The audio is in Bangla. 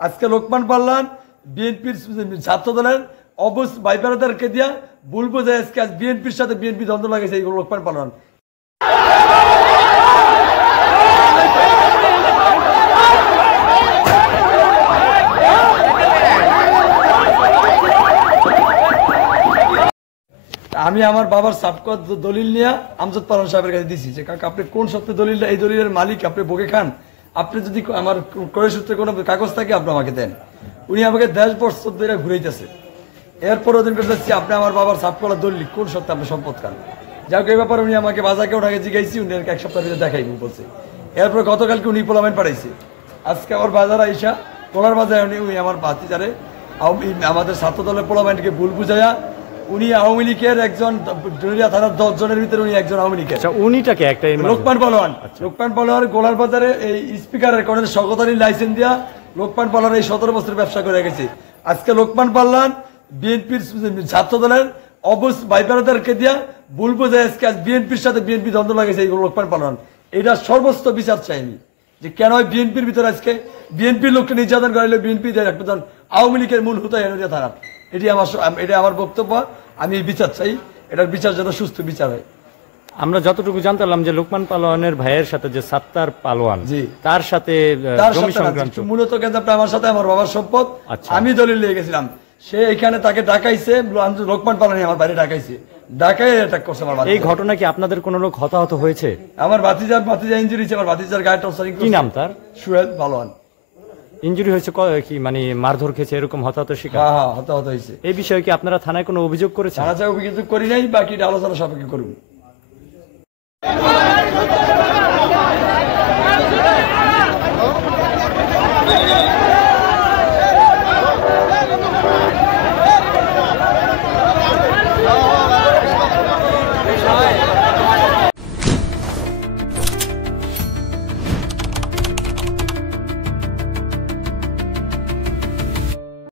আজকে লোকমান পাল্লান বিএনপির ছাত্র দলের ভাই ব্রাদারকে দিয়া বলবো যে আজকে বিএনপির সাথে বিএনপি দ্বন্দ্ব লাগেছে এইগুলো লোকমান পাল্লান। আমি আমার বাবার সাবকত দলিল নিয়ে আমজাদ পালন সাহেবের কাছে দিছি যে কাকা আপনি কোন সত্যি দলিলটা, এই দলিলের মালিক আপনি বকে খান, আপনি যদি আমার ক্রয় সূত্রে কোনো কাগজ থাকে আপনি আমাকে দেন। উনি আমাকে 10 বছর ধরে ঘুরাইতেছে। এরপর ওদিন করতেছি আপনি আমার বাবার সাবকলা দলিল কোন সত্যি আপনি সম্পদ খান। যাই হোক এই ব্যাপারে উনি আমাকে বাজারকে ওনাকে জিজ্ঞাসি, উনি এক সপ্তাহের ভিতরে দেখাইব বলছে। এরপর গতকালকে উনি পোলামেন্ট পাঠাইছে। আজকে আমার বাজার আইসা পোলার বাজারে উনি আমার ভাতিজারে আমাদের ছাত্র দলের পোলামেন্টকে ভুল বুঝাইয়া উনি আওয়ামী লীগের একজন থানার 10 জনের ভিতরে উনি একজন আওয়ামী লীগের। উনিটাকে একটা লোকমান পালোয়ান, লোকমান পালোয়ান গোলার বাজারে এই স্পিকারের কারণে স্বগতানি লাইসেন্স দিয়া লোকমান পালোয়ান এই 17 বছর ব্যবসা করে গেছে। আজকে লোকমান পাল্লান বিএনপির ছাত্র দলের ভাই ব্রাদারকে দিয়া বলবো যে আজকে বিএনপির সাথে বিএনপি দ্বন্দ্ব লাগেছে এইগুলো লোকমান পালোয়ান। এটা সর্বোচ্চ বিচার চাই আমি যে কেন বিএনপির ভিতরে আজকে বিএনপির লোককে নির্যাতন করাইলে বিএনপি আওয়ামী লীগের মূল হুতায় এনে থানার। এটা আমার বক্তব্য, আমি বিচার চাই, এটার বিচার যেন সুস্থ বিচার হয়। আমরা যতটুকু জানতাম যে লোকমান পালোয়ানের ভাইয়ের সাথে যে সাত্তার পালোয়ান তার সাথে মূলত কেন্দ্রটা আমার সাথে আমার বাবার সম্পদ, আমি দলিল নিয়ে গেছিলাম। সে এখানে তাকে ডাকাইছে, লোকমান পালোয়ানি আমার বাইরে ডাকাইছে, ডাকাই অ্যাটাক করছে আমার। এই ঘটনা কি আপনাদের কোনো লোক হতাহত হয়েছে? আমার ভাতিজা ইনজুরি হয়েছে, আমার ভাতিজার গায়ে টর্চারিং। কি নাম তার? সুহেল পালোয়ান। ইনজুরি হয়েছে কি মানে মারধর খেয়েছে এরকম হতাহত শিকার? হ্যাঁ হতাহত হয়েছে। এই বিষয়ে কি আপনারা থানায় কোনো অভিযোগ করেছেন? থানায় অভিযোগ করি নাই, বাকি আলোচনা সাপেক্ষে করব।